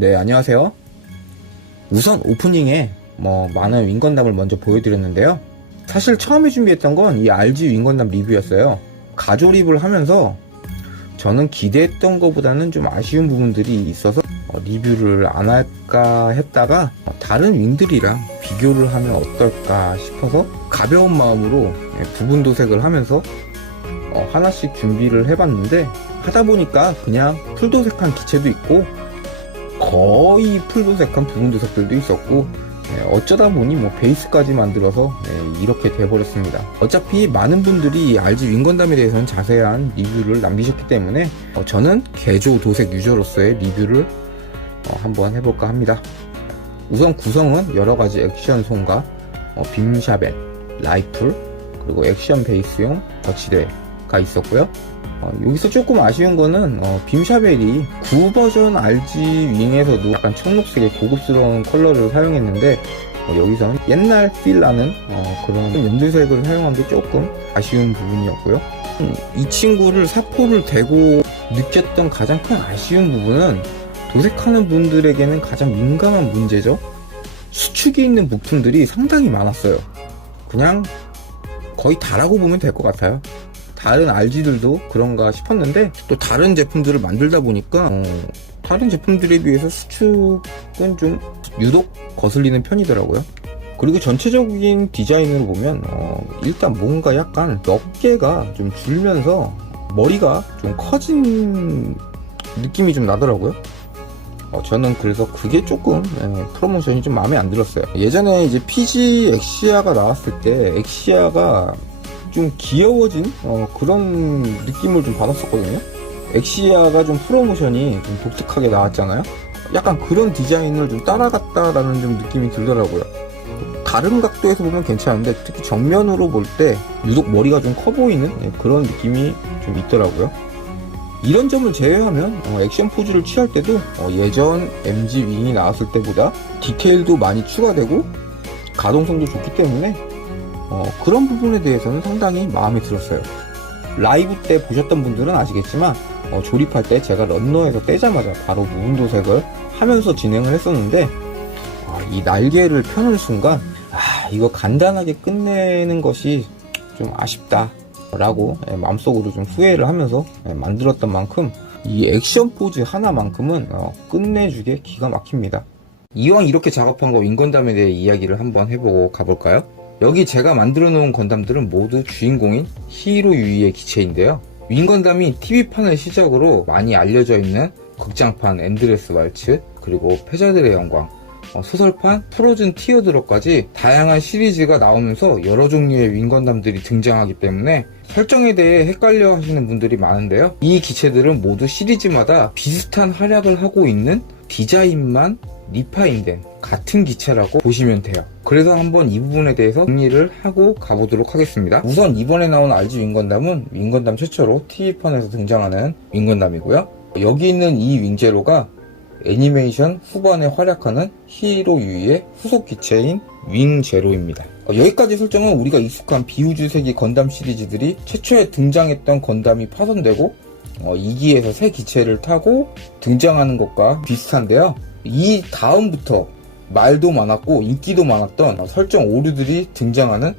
네, 안녕하세요. 우선 오프닝에 많은 윙건담을 먼저 보여드렸는데요. 사실 처음에 준비했던 건 이 RG 윙건담 리뷰였어요. 가조립을 하면서 저는 기대했던 것보다는 좀 아쉬운 부분들이 있어서 리뷰를 안 할까 했다가 다른 윙들이랑 비교를 하면 어떨까 싶어서 가벼운 마음으로 부분 도색을 하면서 하나씩 준비를 해봤는데, 하다 보니까 그냥 풀 도색한 기체도 있고 거의 풀 도색한 부분 도색들도 있었고, 어쩌다 보니 베이스까지 만들어서 이렇게 돼버렸습니다. 어차피 많은 분들이 RG 윙건담에 대해서는 자세한 리뷰를 남기셨기 때문에 저는 개조 도색 유저로서의 리뷰를 한번 해볼까 합니다. 우선 구성은 여러가지 액션 손과 빔샤벨, 라이플, 그리고 액션 베이스용 거치대가 있었고요. 여기서 조금 아쉬운 거는 빔샤벨이 9버전 RG 윙에서도 약간 청록색의 고급스러운 컬러를 사용했는데, 여기서는 옛날 필 나는 그런 연두색을 사용한 게 조금 아쉬운 부분이었고요. 이 친구를 사포를 대고 느꼈던 가장 큰 아쉬운 부분은 도색하는 분들에게는 가장 민감한 문제죠. 수축이 있는 부품들이 상당히 많았어요. 그냥 거의 다라고 보면 될 것 같아요. 다른 RG들도 그런가 싶었는데, 또 다른 제품들을 만들다 보니까 다른 제품들에 비해서 수축은 좀 유독 거슬리는 편이더라고요. 그리고 전체적인 디자인으로 보면 일단 뭔가 약간 어깨가 좀 줄면서 머리가 좀 커진 느낌이 좀 나더라고요. 저는 그래서 그게 조금 프로모션이 좀 마음에 안 들었어요. 예전에 이제 PG 엑시아가 나왔을 때 엑시아가 좀 귀여워진 그런 느낌을 좀 받았었거든요. 엑시아가 좀 프로모션이 좀 독특하게 나왔잖아요. 약간 그런 디자인을 좀 따라갔다라는 좀 느낌이 들더라고요. 다른 각도에서 보면 괜찮은데, 특히 정면으로 볼 때 유독 머리가 좀 커 보이는 그런 느낌이 좀 있더라고요. 이런 점을 제외하면 액션 포즈를 취할 때도 예전 MG 윙이 나왔을 때보다 디테일도 많이 추가되고 가동성도 좋기 때문에 그런 부분에 대해서는 상당히 마음에 들었어요. 라이브 때 보셨던 분들은 아시겠지만 조립할 때 제가 런너에서 떼자마자 바로 부분 도색을 하면서 진행을 했었는데, 이 날개를 펴는 순간 이거 간단하게 끝내는 것이 좀 아쉽다 라고 마음속으로 좀 후회를 하면서 만들었던 만큼, 이 액션 포즈 하나만큼은 끝내주게 기가 막힙니다. 이왕 이렇게 작업한 거 윙건담에 대해 이야기를 한번 해보고 가볼까요? 여기 제가 만들어 놓은 건담들은 모두 주인공인 히이로 유이의 기체인데요. 윙건담이 TV판을 시작으로 많이 알려져 있는 극장판 엔드레스 왈츠, 그리고 패자들의 영광, 소설판 프로즌 티어드롭까지 다양한 시리즈가 나오면서 여러 종류의 윙건담들이 등장하기 때문에 설정에 대해 헷갈려 하시는 분들이 많은데요. 이 기체들은 모두 시리즈마다 비슷한 활약을 하고 있는 디자인만 리파인된 같은 기체라고 보시면 돼요. 그래서 한번 이 부분에 대해서 정리를 하고 가보도록 하겠습니다. 우선 이번에 나온 RG 윙건담은 윙건담 최초로 TV판에서 등장하는 윙건담이고요. 여기 있는 이 윙제로가 애니메이션 후반에 활약하는 히이로 유이의 후속 기체인 윙제로입니다. 여기까지 설정은 우리가 익숙한 비우주세기 건담 시리즈들이 최초에 등장했던 건담이 파손되고 2기에서 새 기체를 타고 등장하는 것과 비슷한데요. 이 다음부터 말도 많았고 인기도 많았던 설정 오류들이 등장하는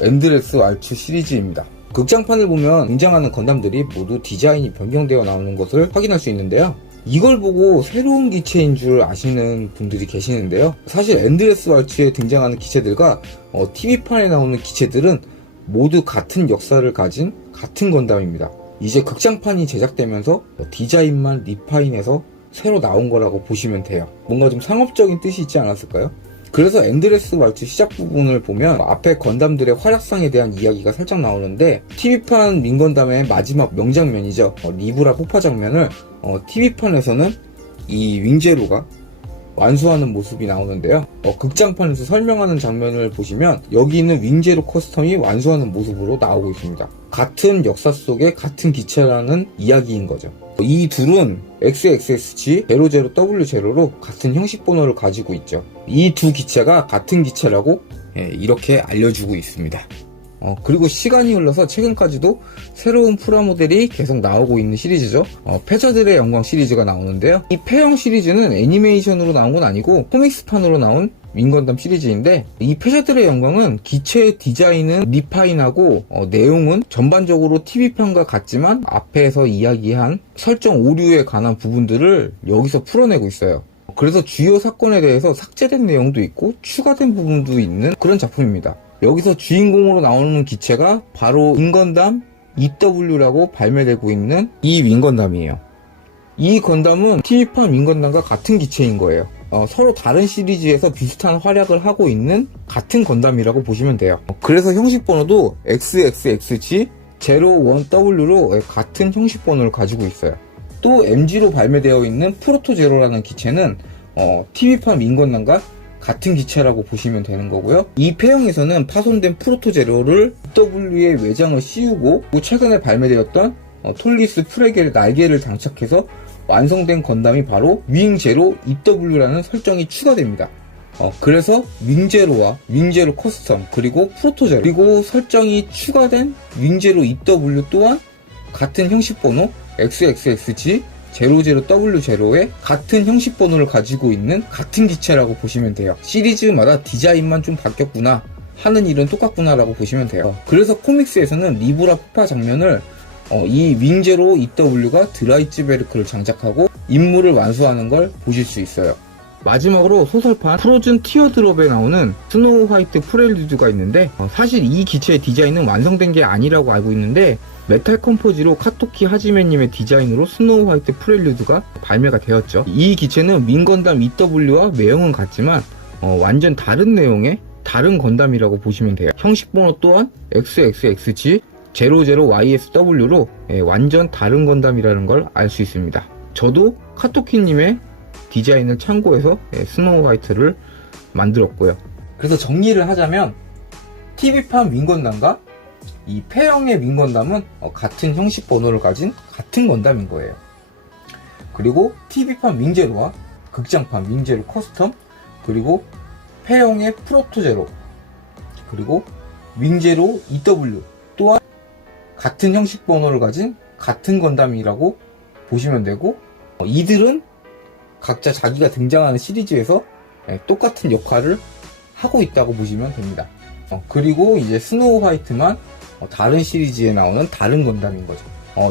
엔드레스 왈츠 시리즈입니다. 극장판을 보면 등장하는 건담들이 모두 디자인이 변경되어 나오는 것을 확인할 수 있는데요. 이걸 보고 새로운 기체인 줄 아시는 분들이 계시는데요. 사실 엔드레스 왈츠에 등장하는 기체들과 TV판에 나오는 기체들은 모두 같은 역사를 가진 같은 건담입니다. 이제 극장판이 제작되면서 디자인만 리파인해서 새로 나온 거라고 보시면 돼요. 뭔가 좀 상업적인 뜻이 있지 않았을까요? 그래서 엔드레스 왈츠 시작 부분을 보면 앞에 건담들의 활약상에 대한 이야기가 살짝 나오는데, TV판 윙건담의 마지막 명장면이죠. 리브라 폭파 장면을 TV판에서는 이 윙제로가 완수하는 모습이 나오는데요. 극장판에서 설명하는 장면을 보시면 여기 있는 윙제로 커스텀이 완수하는 모습으로 나오고 있습니다. 같은 역사 속의 같은 기체라는 이야기인 거죠. 이 둘은 XXSG 00W0로 같은 형식 번호를 가지고 있죠. 이 두 기체가 같은 기체라고 이렇게 알려주고 있습니다. 그리고 시간이 흘러서 최근까지도 새로운 프라모델이 계속 나오고 있는 시리즈죠. 패자들의 영광 시리즈가 나오는데요. 이 패형 시리즈는 애니메이션으로 나온 건 아니고 코믹스판으로 나온 윙건담 시리즈인데, 이 패자들의 영광은 기체의 디자인은 리파인하고 내용은 전반적으로 TV판과 같지만 앞에서 이야기한 설정 오류에 관한 부분들을 여기서 풀어내고 있어요. 그래서 주요 사건에 대해서 삭제된 내용도 있고 추가된 부분도 있는 그런 작품입니다. 여기서 주인공으로 나오는 기체가 바로 윙건담 EW라고 발매되고 있는 이 윙건담이에요. 이 건담은 TV판 윙건담과 같은 기체인 거예요. 서로 다른 시리즈에서 비슷한 활약을 하고 있는 같은 건담이라고 보시면 돼요. 그래서 형식 번호도 XXXG01W로 같은 형식 번호를 가지고 있어요. 또 MG로 발매되어 있는 프로토제로라는 기체는 TV판 윙건담과 같은 기체라고 보시면 되는 거고요. 이 폐형에서는 파손된 프로토제로를 W의 외장을 씌우고 최근에 발매되었던 톨기스 프레겔의 날개를 장착해서 완성된 건담이 바로 윙제로 EW라는 설정이 추가됩니다. 그래서 윙제로와 윙제로 커스텀 그리고 프로토제로 그리고 설정이 추가된 윙제로 EW 또한 같은 형식 번호 XXXG 00W0의 같은 형식 번호를 가지고 있는 같은 기체라고 보시면 돼요. 시리즈마다 디자인만 좀 바뀌었구나, 하는 일은 똑같구나 라고 보시면 돼요. 그래서 코믹스에서는 리브라 폭파 장면을 이 윙제로 EW가 드라이츠베르크를 장착하고 임무를 완수하는 걸 보실 수 있어요. 마지막으로 소설판 프로즌 티어드롭에 나오는 스노우 화이트 프렐류드가 있는데, 사실 이 기체의 디자인은 완성된 게 아니라고 알고 있는데 메탈 컴포지로 카토키 하지메님의 디자인으로 스노우 화이트 프렐류드가 발매가 되었죠. 이 기체는 윙건담 EW와 외형은 같지만 완전 다른 내용의 다른 건담이라고 보시면 돼요. 형식 번호 또한 XXXG 00YSW로 완전 다른 건담이라는 걸 알 수 있습니다. 저도 카토키님의 디자인을 참고해서 스노우 화이트를 만들었고요. 그래서 정리를 하자면 TV판 윙건담과 이 폐형의 윙건담은 같은 형식 번호를 가진 같은 건담인 거예요. 그리고 TV판 윙제로와 극장판 윙제로 커스텀 그리고 폐형의 프로토제로 그리고 윙제로 EW 또한 같은 형식 번호를 가진 같은 건담이라고 보시면 되고, 이들은 각자 자기가 등장하는 시리즈에서 똑같은 역할을 하고 있다고 보시면 됩니다. 그리고 이제 스노우 화이트만 다른 시리즈에 나오는 다른 건담인 거죠.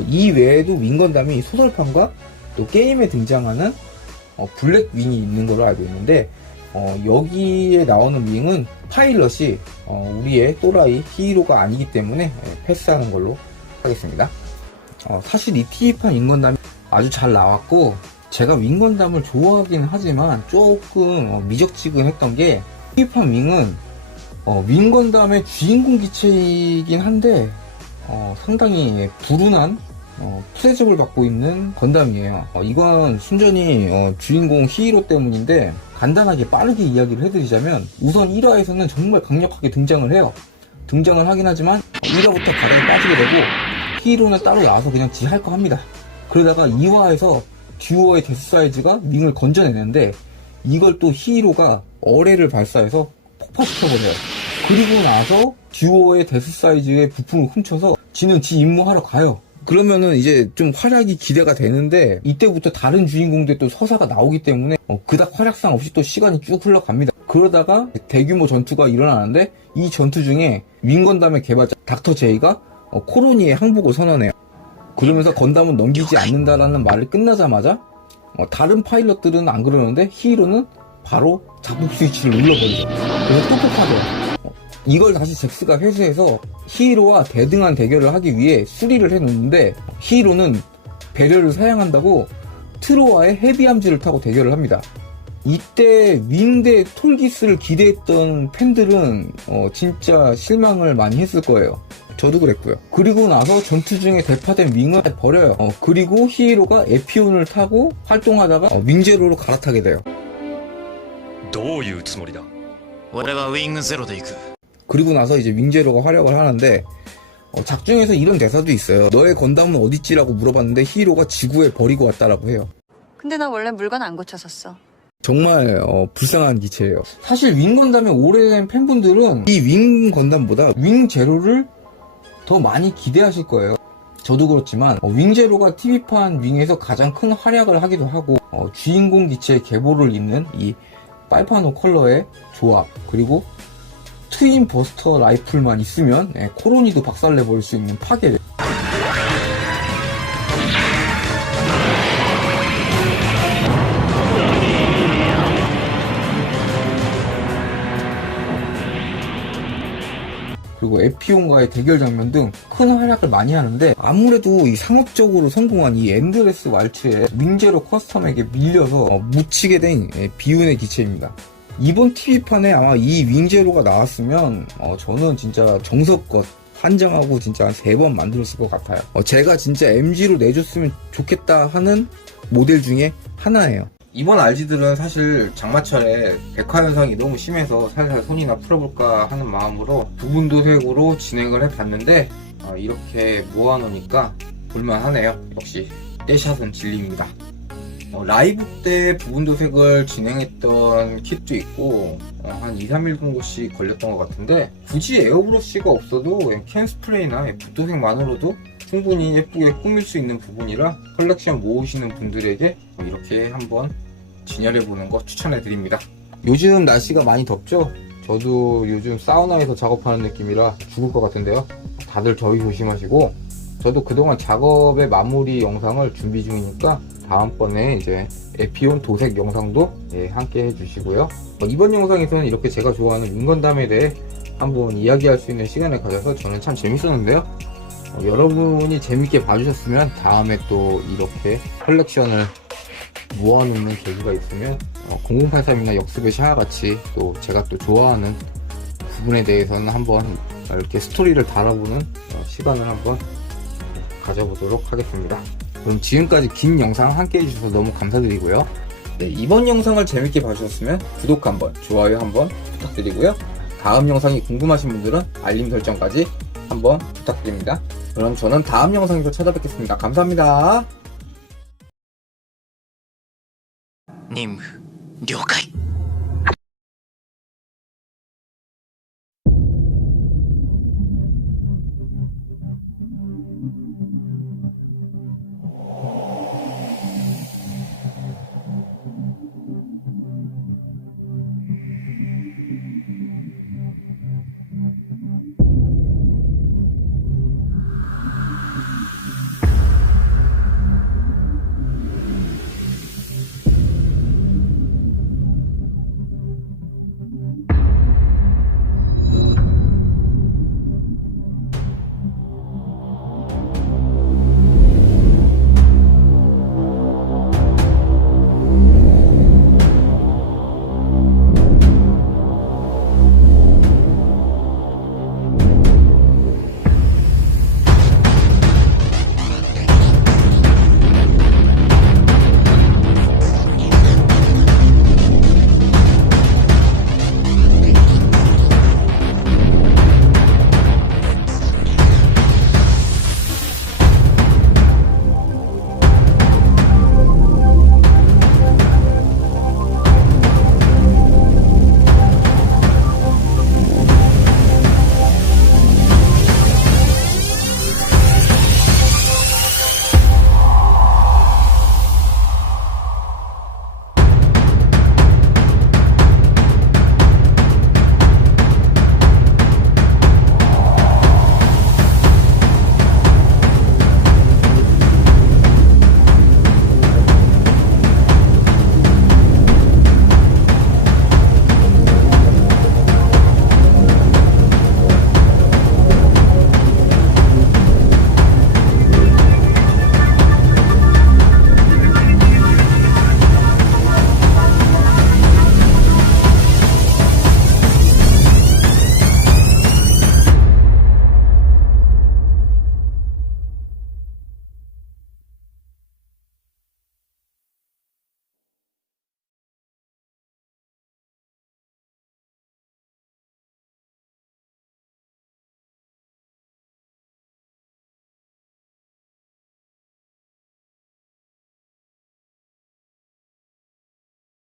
이 외에도 윙건담이 소설판과 또 게임에 등장하는 블랙 윙이 있는 걸로 알고 있는데, 여기에 나오는 윙은 파일럿이 우리의 또라이 히어로가 아니기 때문에 패스하는 걸로 하겠습니다. 사실 이 TV판 윙건담이 아주 잘 나왔고, 제가 윙건담을 좋아하긴 하지만 조금 미적지근했던 게, TV판 윙은 윙건담의 주인공 기체이긴 한데 상당히 불운한 프레접을 받고 있는 건담이에요. 이건 순전히 주인공 히어로 때문인데, 간단하게 빠르게 이야기를 해드리자면, 우선 1화에서는 정말 강력하게 등장을 해요. 등장을 하긴 하지만 1화부터 바닥에 빠지게 되고 히어로는 따로 나와서 그냥 지 할 거 합니다. 그러다가 2화에서 듀오의 데스사이즈가 윙을 건져내는데, 이걸 또 히어로가 어뢰를 발사해서 폭파시켜버려요. 그리고 나서 듀오의 데스사이즈의 부품을 훔쳐서 지는 지 임무하러 가요. 그러면은 이제 좀 활약이 기대가 되는데, 이때부터 다른 주인공들 또 서사가 나오기 때문에 그닥 활약상 없이 또 시간이 쭉 흘러갑니다. 그러다가 대규모 전투가 일어나는데, 이 전투 중에 윙건담의 개발자 닥터 제이가 코로니의 항복을 선언해요. 그러면서 건담은 넘기지 않는다라는 말을 끝나자마자 다른 파일럿들은 안 그러는데 히어로는 바로 작동 스위치를 눌러버리죠. 그래서 또 폭파돼요. 이걸 다시 잭스가 회수해서 히어로와 대등한 대결을 하기 위해 수리를 해놓는데, 히어로는 배려를 사양한다고 트로아의 헤비함즈를 타고 대결을 합니다. 이때 윙대 톨기스를 기대했던 팬들은 진짜 실망을 많이 했을 거예요. 저도 그랬고요. 그리고 나서 전투 중에 대파된 윙을 버려요. 그리고 히어로가 에피온을 타고 활동하다가 윙제로로 갈아타게 돼요. どういうつもりだ俺はウィングゼロで行く 그리고 나서 이제 윙제로가 활약을 하는데, 작중에서 이런 대사도 있어요. 너의 건담은 어딨지라고 물어봤는데 히어로가 지구에 버리고 왔다라고 해요. 근데 나 원래 물건 안 고쳤었어. 정말 불쌍한 기체예요. 사실 윙건담의 오래된 팬분들은 이 윙건담보다 윙제로를 더 많이 기대하실 거예요. 저도 그렇지만 윙제로가 TV판 윙에서 가장 큰 활약을 하기도 하고 주인공 기체의 계보를 잇는 이 빨파노 컬러의 조합, 그리고 트윈 버스터 라이플만 있으면 코로니도 박살내버릴 수 있는 파괴. 그리고 에피온과의 대결 장면 등 큰 활약을 많이 하는데, 아무래도 이 상업적으로 성공한 이 엔드레스 왈츠의 윙제로 커스텀에게 밀려서 묻히게 된 비운의 기체입니다. 이번 TV판에 아마 이 윙제로가 나왔으면 저는 진짜 정석껏 환장하고 진짜 한 3번 만들었을 것 같아요. 제가 진짜 MG로 내줬으면 좋겠다 하는 모델 중에 하나예요. 이번 RG들은 사실 장마철에 백화 현상이 너무 심해서 살살 손이나 풀어볼까 하는 마음으로 부분도색으로 진행을 해봤는데 이렇게 모아놓으니까 볼만하네요. 역시 떼샷은 진리입니다. 라이브 때 부분도색을 진행했던 kit도 있고 한 2-3일 정도씩 걸렸던 것 같은데, 굳이 에어브러쉬가 없어도 캔 스프레이나 붓도색만으로도 충분히 예쁘게 꾸밀 수 있는 부분이라 컬렉션 모으시는 분들에게 이렇게 한번 진열해보는 거 추천해드립니다. 요즘 날씨가 많이 덥죠? 저도 요즘 사우나에서 작업하는 느낌이라 죽을 것 같은데요. 다들 더위 조심하시고, 저도 그동안 작업의 마무리 영상을 준비 중이니까 다음번에 이제 에피온 도색 영상도 함께 해주시고요. 이번 영상에서는 이렇게 제가 좋아하는 윙건담에 대해 한번 이야기할 수 있는 시간을 가져서 저는 참 재밌었는데요. 여러분이 재밌게 봐주셨으면 다음에 또 이렇게 컬렉션을 모아놓는 계기가 있으면 0083이나 역습의 샤아같이 또 제가 또 좋아하는 부분에 대해서는 한번 이렇게 스토리를 달아보는 시간을 한번 가져보도록 하겠습니다. 그럼 지금까지 긴 영상 함께 해주셔서 너무 감사드리고요. 네, 이번 영상을 재밌게 봐주셨으면 구독 한번, 좋아요 한번 부탁드리고요. 다음 영상이 궁금하신 분들은 알림 설정까지 한번 부탁드립니다. 그럼 저는 다음 영상에서 찾아뵙겠습니다. 감사합니다. 任務了解。